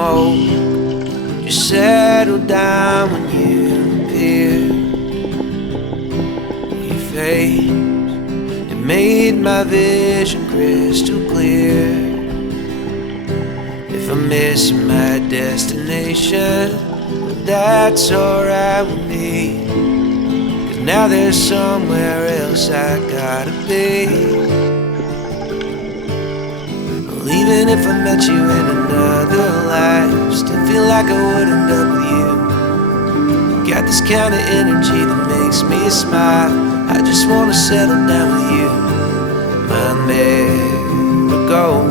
smoke just settled down when you appeared. Your face, it made my vision crystal clear. If I'm missing my destination, that's alright with me, 'cause now there's somewhere else I gotta be. Well, even if I met you in another life, still feel like I would end up with you. You got this kind of energy that makes me smile. I just wanna settle down with you. My marigold,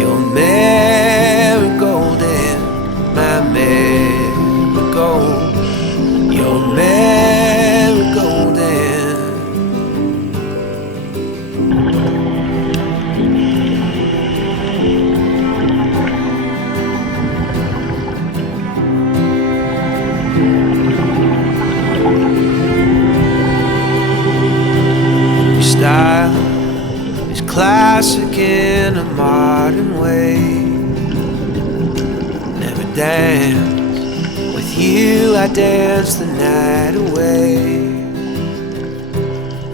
your marigold, and my marigold, your marigold, and your style is classic in a modern way. Never danced with you, I dance the night away.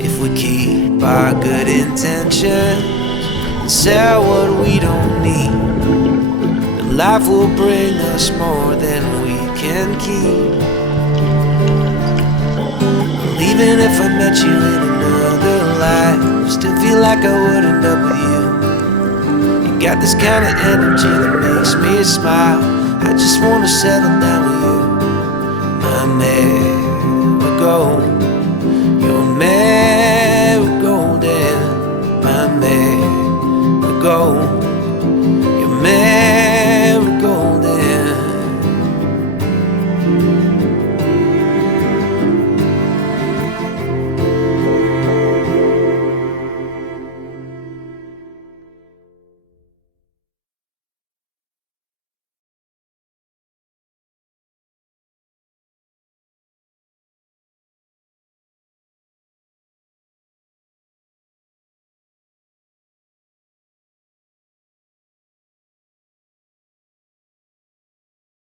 If we keep our good intentions and sell what we don't need, then life will bring us more than we can keep. Well, even if I met you in another life, still feel like I would end up with you. You got this kind of energy that makes me smile. I just wanna settle down with you. My marigold, your marigold, and my marigold.